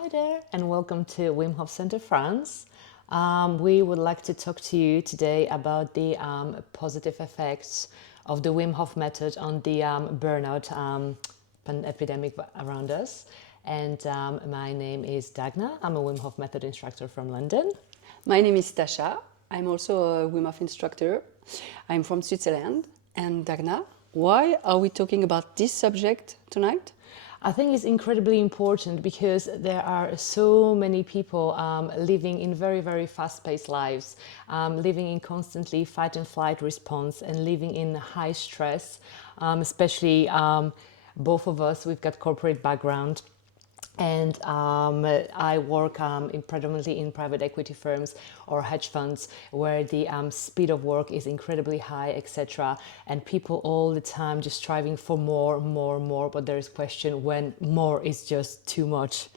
Hi there, and welcome to Wim Hof Center France. We would like to talk to you today about the positive effects of the Wim Hof method on the burnout epidemic around us. And my name is Dagna. I'm a Wim Hof Method instructor from London. My name is Tasha. I'm also a Wim Hof instructor. I'm from Switzerland. And Dagna, why are we talking about this subject tonight? I think it's incredibly important because there are so many people living in very, very fast-paced lives, living in constantly fight and flight response and living in high stress, especially both of us, we've got corporate background. And I work predominantly in private equity firms or hedge funds where the speed of work is incredibly high, etc. And people all the time just striving for more. But there is question when more is just too much.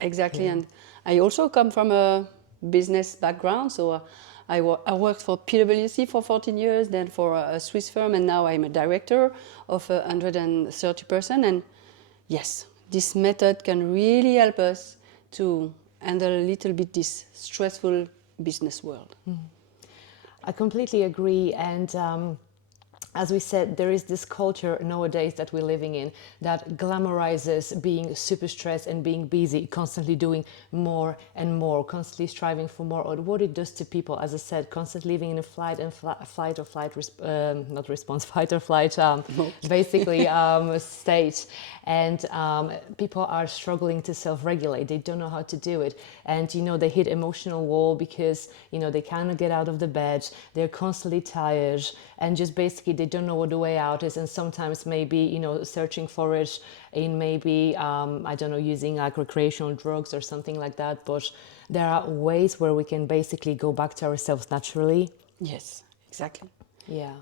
Exactly. Yeah. And I also come from a business background. So I worked for PwC for 14 years, then for a Swiss firm. And now I'm a director of 130 person. And yes, this method can really help us to handle a little bit this stressful business world. I completely agree. And as we said, there is this culture nowadays that we're living in that glamorizes being super stressed and being busy, constantly doing more and more, constantly striving for more. Or what it does to people, as I said, constantly living in a fight or flight, basically state. And people are struggling to self-regulate. They don't know how to do it. And, they hit emotional wall because, they cannot get out of the bed. They're constantly tired and just basically they don't know what the way out is. And sometimes maybe, searching for it in maybe, using like recreational drugs or something like that. But there are ways where we can basically go back to ourselves naturally. Yes, exactly. Yeah.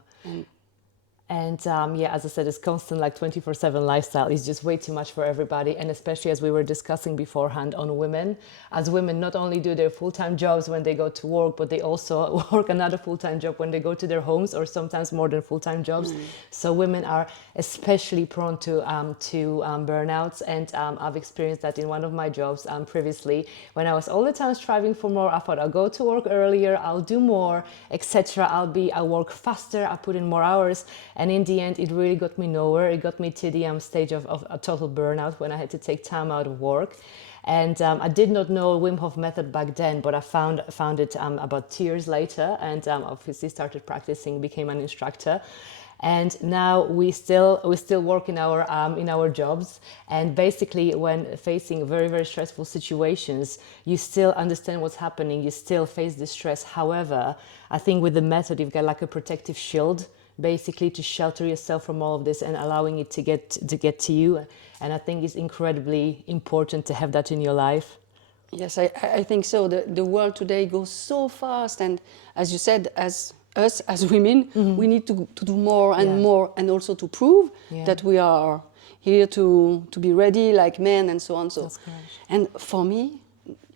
And as I said, it's constant like 24/7 lifestyle is just way too much for everybody. And especially as we were discussing beforehand on women, as women not only do their full-time jobs when they go to work, but they also work another full-time job when they go to their homes, or sometimes more than full-time jobs. So women are especially prone to burnouts. And I've experienced that in one of my jobs previously, when I was all the time striving for more. I thought I'll go to work earlier, I'll do more, etc. I'll work faster, I'll put in more hours. And in the end, it really got me nowhere. It got me to the stage of a total burnout when I had to take time out of work. And I did not know Wim Hof Method back then, but I found it about 2 years later, and obviously started practicing, became an instructor. And now we still work in our jobs. And basically, when facing very, very stressful situations, you still understand what's happening. You still face the stress. However, I think with the method, you've got like a protective shield, basically to shelter yourself from all of this and allowing it to get to you. And I think it's incredibly important to have that in your life. Yes, I think so. The world today goes so fast, and as you said, as us as women, we need to do more and more, and also to prove that we are here to be ready like men and so on. So, and for me,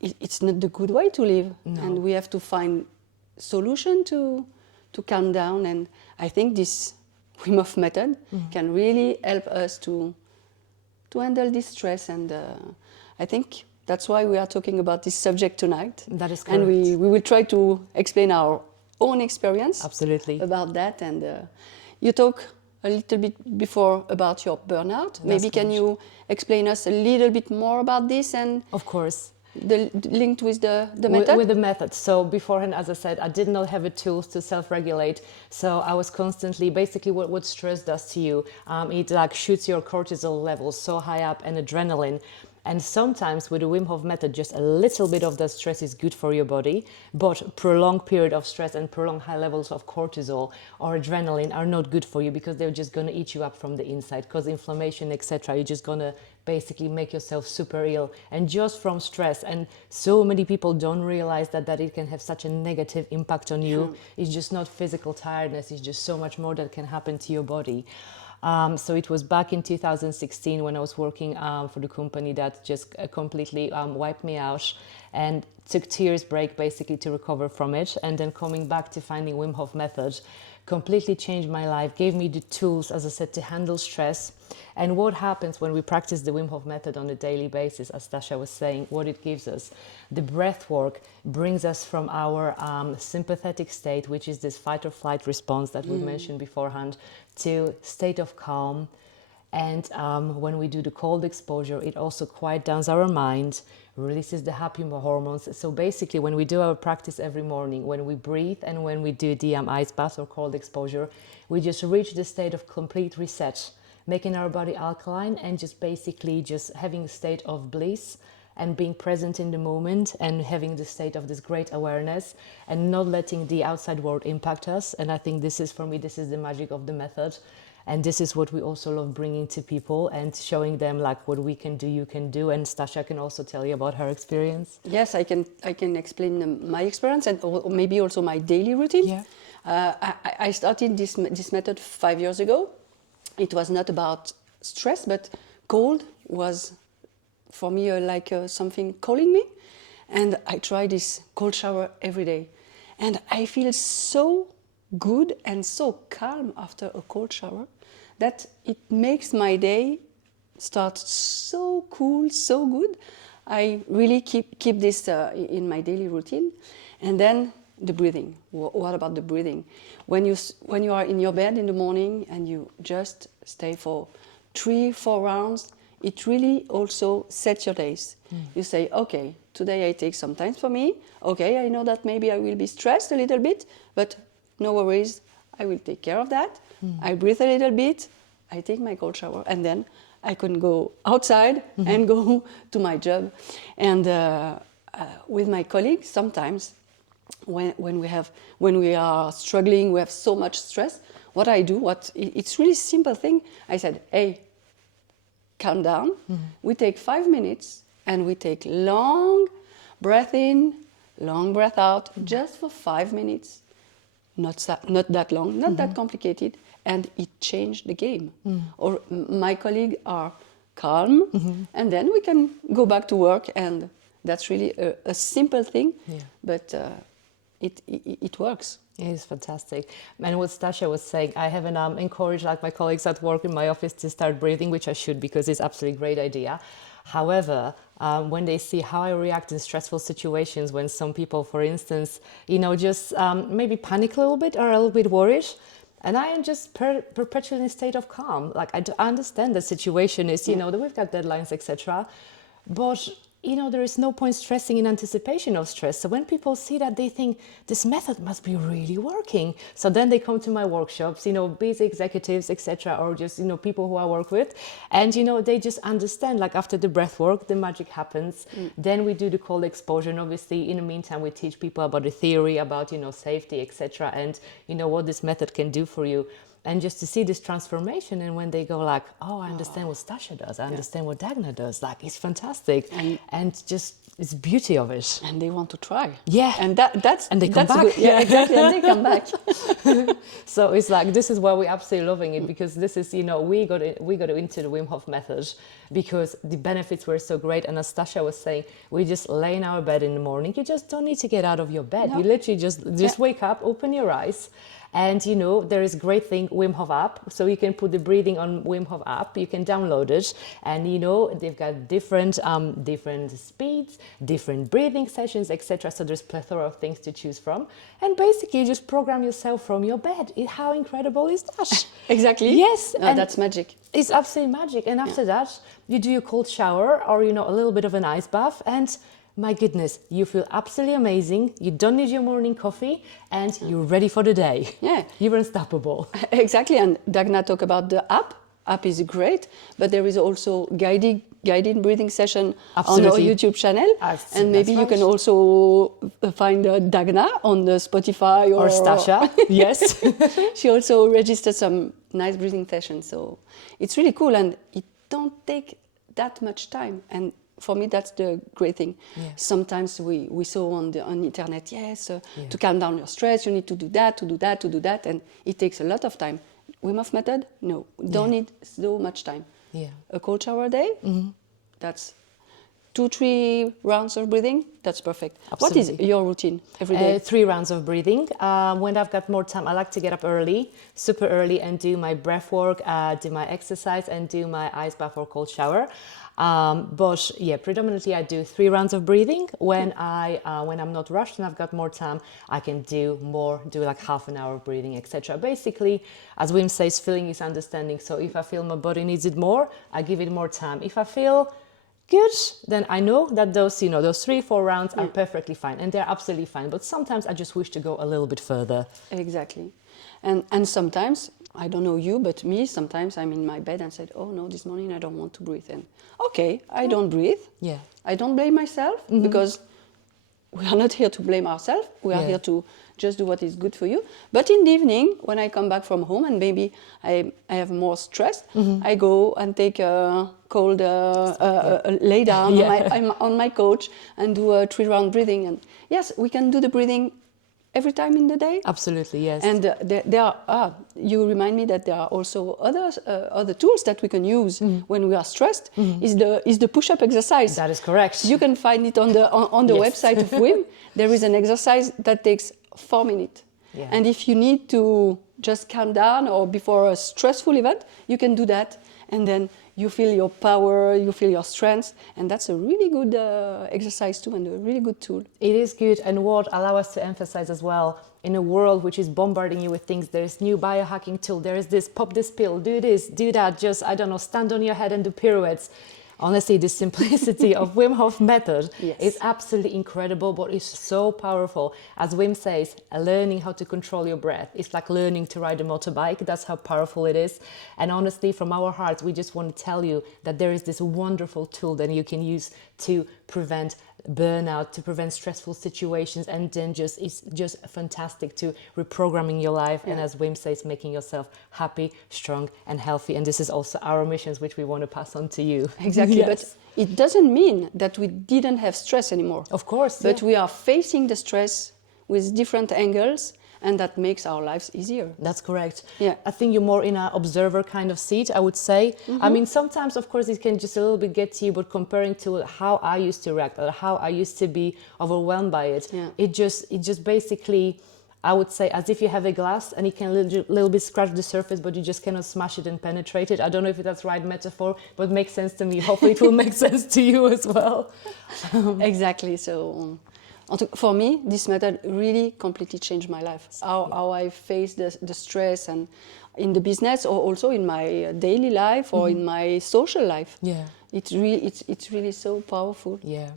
it's not the good way to live, and we have to find solution to calm down. And I think this Wim Hof method can really help us to handle this stress. And I think that's why we are talking about this subject tonight. That is correct. And we will try to explain our own experience about that. And you talk a little bit before about your burnout. Maybe can you explain us a little bit more about this? And of course. Linked with the method? With the method. So beforehand, as I said, I did not have the tools to self-regulate. So I was constantly, basically what stress does to you, it like shoots your cortisol levels so high up and adrenaline. And sometimes with the Wim Hof method, just a little bit of the stress is good for your body, but prolonged period of stress and prolonged high levels of cortisol or adrenaline are not good for you because they're just going to eat you up from the inside, cause inflammation, etc. You're just going to basically make yourself super ill, and just from stress. And so many people don't realize that it can have such a negative impact on you. It's just not physical tiredness, it's just so much more that can happen to your body. So it was back in 2016 when I was working for the company that just completely wiped me out, and took 2 years break basically to recover from it, and then coming back to finding Wim Hof Method completely changed my life, gave me the tools, as I said, to handle stress. And what happens when we practice the Wim Hof method on a daily basis, as Tasha was saying, what it gives us. The breath work brings us from our sympathetic state, which is this fight or flight response that we've mentioned beforehand, to state of calm. And when we do the cold exposure, it also quiet downs our mind, releases the happy hormones. So basically, when we do our practice every morning, when we breathe and when we do the ice bath or cold exposure, we just reach the state of complete reset, making our body alkaline and just basically just having a state of bliss and being present in the moment and having the state of this great awareness and not letting the outside world impact us. And I think this is, for me, this is the magic of the method. And this is what we also love bringing to people and showing them like what we can do, you can do. And Stasha can also tell you about her experience. Yes, I can explain my experience and maybe also my daily routine. Yeah. I started this method 5 years ago. It was not about stress, but cold was for me like something calling me. And I try this cold shower every day. And I feel so good and so calm after a cold shower that it makes my day start so cool, so good. I really keep this in my daily routine. And then the breathing. What about the breathing? When you are in your bed in the morning and you just stay for 3-4 rounds, it really also sets your days. You say, okay, today I take some time for me. Okay, I know that maybe I will be stressed a little bit, but no worries, I will take care of that. I breathe a little bit, I take my cold shower, and then I can go outside and go to my job. And with my colleagues, sometimes when we are struggling, we have so much stress, what I do, it's really simple thing. I said, hey, calm down. We take 5 minutes and we take long breath in, long breath out, just for 5 minutes. Not that long, not that complicated, and it changed the game. Or my colleagues are calm, and then we can go back to work, and that's really a simple thing, but it works. It is fantastic. And what Stasha was saying, I haven't encouraged like my colleagues at work in my office to start breathing, which I should because it's absolutely a great idea. However, when they see how I react in stressful situations, when some people, for instance, just maybe panic a little bit or a little bit worried, and I am just perpetually in a state of calm. Like I understand the situation is, that we've got deadlines, etc. But there is no point stressing in anticipation of stress. So when people see that, they think this method must be really working. So then they come to my workshops, busy executives, etc., or just, people who I work with. And, they just understand, like after the breath work, the magic happens. Then we do the cold exposure. And obviously, in the meantime, we teach people about the theory, about, safety, etc., and, what this method can do for you. And just to see this transformation, and when they go like, oh, I understand what Stasha does, I understand what Dagna does, like it's fantastic, and just it's beauty of it. And they want to try. Yeah, and that's and they come back. Good. Yeah, exactly, and they come back. So it's like this is why we're absolutely loving it, because this is we got into the Wim Hof method because the benefits were so great. And as Stasha was saying, we just lay in our bed in the morning. You just don't need to get out of your bed. No. You literally just wake up, open your eyes. And there is a great thing, Wim Hof app. So you can put the breathing on Wim Hof app. You can download it, and they've got different speeds, different breathing sessions, etc. So there's plethora of things to choose from. And basically, you just program yourself from your bed. How incredible is that? Exactly. Yes, and that's magic. It's absolutely magic. And after that, you do your cold shower or a little bit of an ice bath, and my goodness, you feel absolutely amazing. You don't need your morning coffee and you're ready for the day. Yeah. You're unstoppable. Exactly. And Dagna talked about the app. App is great, but there is also guided breathing session on our YouTube channel. And maybe you can also find Dagna on the Spotify or Stasha. Yes. She also registered some nice breathing sessions. So it's really cool, and it don't take that much time. And for me, that's the great thing. Yeah. Sometimes we saw on internet, to calm down your stress, you need to do that, and it takes a lot of time. Wim Hof Method, no, don't need so much time. Yeah. A cold shower a day, that's 2-3 rounds of breathing, that's perfect. What is Absolutely. your routine every day? 3 rounds of breathing. When I've got more time, I like to get up early, super early, and do my breath work, do my exercise, and do my ice bath or cold shower. But yeah, predominantly I do 3 rounds of breathing. When I'm not rushed and I've got more time, I can do more, do like half an hour of breathing, etc. Basically, as Wim says, feeling is understanding. So if I feel my body needs it more, I give it more time. If I feel good, then I know that those 3-4 rounds are perfectly fine, and they're absolutely fine. But sometimes I just wish to go a little bit further. Exactly. And sometimes, I don't know you, but me, sometimes I'm in my bed and said, oh no, this morning I don't want to breathe. And okay, I don't breathe. Yeah. I don't blame myself because we are not here to blame ourselves. We are Yeah. here to just do what is good for you. But in the evening, when I come back from home and maybe I have more stress, I go and take a cold, lay down on my couch and do a 3-round breathing. And yes, we can do the breathing every time in the day. Absolutely, yes. And there are, you remind me that there are also other tools that we can use when we are stressed. Is the push-up exercise. That is correct. You can find it on the Yes. website of Wim. There is an exercise that takes 4 minutes. Yeah. And if you need to just calm down or before a stressful event, you can do that. And then you feel your power, you feel your strength. And that's a really good exercise too, and a really good tool. It is good, and what allow us to emphasize as well, in a world which is bombarding you with things, there's new biohacking tool, there is this, pop this pill, do this, do that, just, I don't know, stand on your head and do pirouettes. Honestly, the simplicity of Wim Hof Method is absolutely incredible, but it's so powerful. As Wim says, learning how to control your breath. It's like learning to ride a motorbike. That's how powerful it is. And honestly, from our hearts, we just want to tell you that there is this wonderful tool that you can use to prevent burnout, to prevent stressful situations, and then it's just fantastic to reprogramming your life, and as Wim says, making yourself happy, strong and healthy. And this is also our missions, which we want to pass on to you. Exactly, Yes. but it doesn't mean that we didn't have stress anymore. Of course, But we are facing the stress with different angles, and that makes our lives easier. That's correct. Yeah. I think you're more in an observer kind of seat, I would say. I mean, sometimes, of course, it can just a little bit get to you, but comparing to how I used to react or how I used to be overwhelmed by it, it just basically, I would say, as if you have a glass and you can little bit scratch the surface, but you just cannot smash it and penetrate it. I don't know if that's the right metaphor, but it makes sense to me. Hopefully it will make sense to you as well. Exactly. So for me, this method really completely changed my life. How I face the stress, and in the business, or also in my daily life, or in my social life. Yeah. It's really so powerful. Yeah.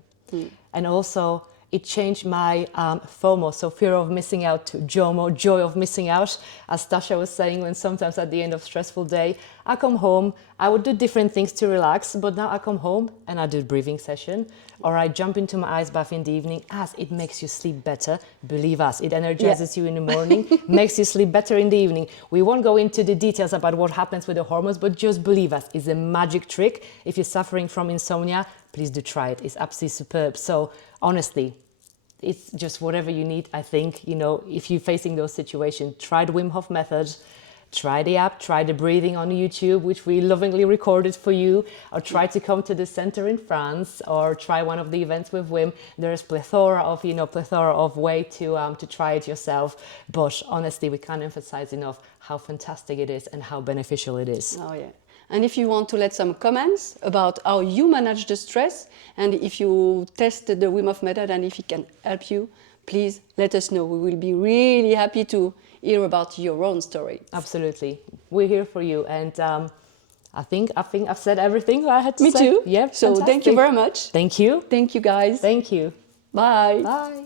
And also, it changed my FOMO, so fear of missing out, to JOMO, joy of missing out. As Tasha was saying, when sometimes at the end of a stressful day, I come home, I would do different things to relax, but now I come home and I do a breathing session, or I jump into my ice bath in the evening, as it makes you sleep better. Believe us, it energizes you in the morning, makes you sleep better in the evening. We won't go into the details about what happens with the hormones, but just believe us, it's a magic trick. If you're suffering from insomnia, please do try it. It's absolutely superb. So honestly, it's just whatever you need, I think. If you're facing those situations, try the Wim Hof Method, try the app, try the breathing on YouTube, which we lovingly recorded for you, or try to come to the center in France, or try one of the events with Wim. There's plethora of way to try it yourself. But honestly, we can't emphasize enough how fantastic it is and how beneficial it is. Oh yeah. And if you want to let some comments about how you manage the stress, and if you tested the Wim Hof Method and if it can help you, please let us know. We will be really happy to hear about your own story. Absolutely. We're here for you. And I think I've said everything I had to Me say. too. Yeah, So thank you very much. Thank you. Thank you, guys. Thank you. Bye. Bye.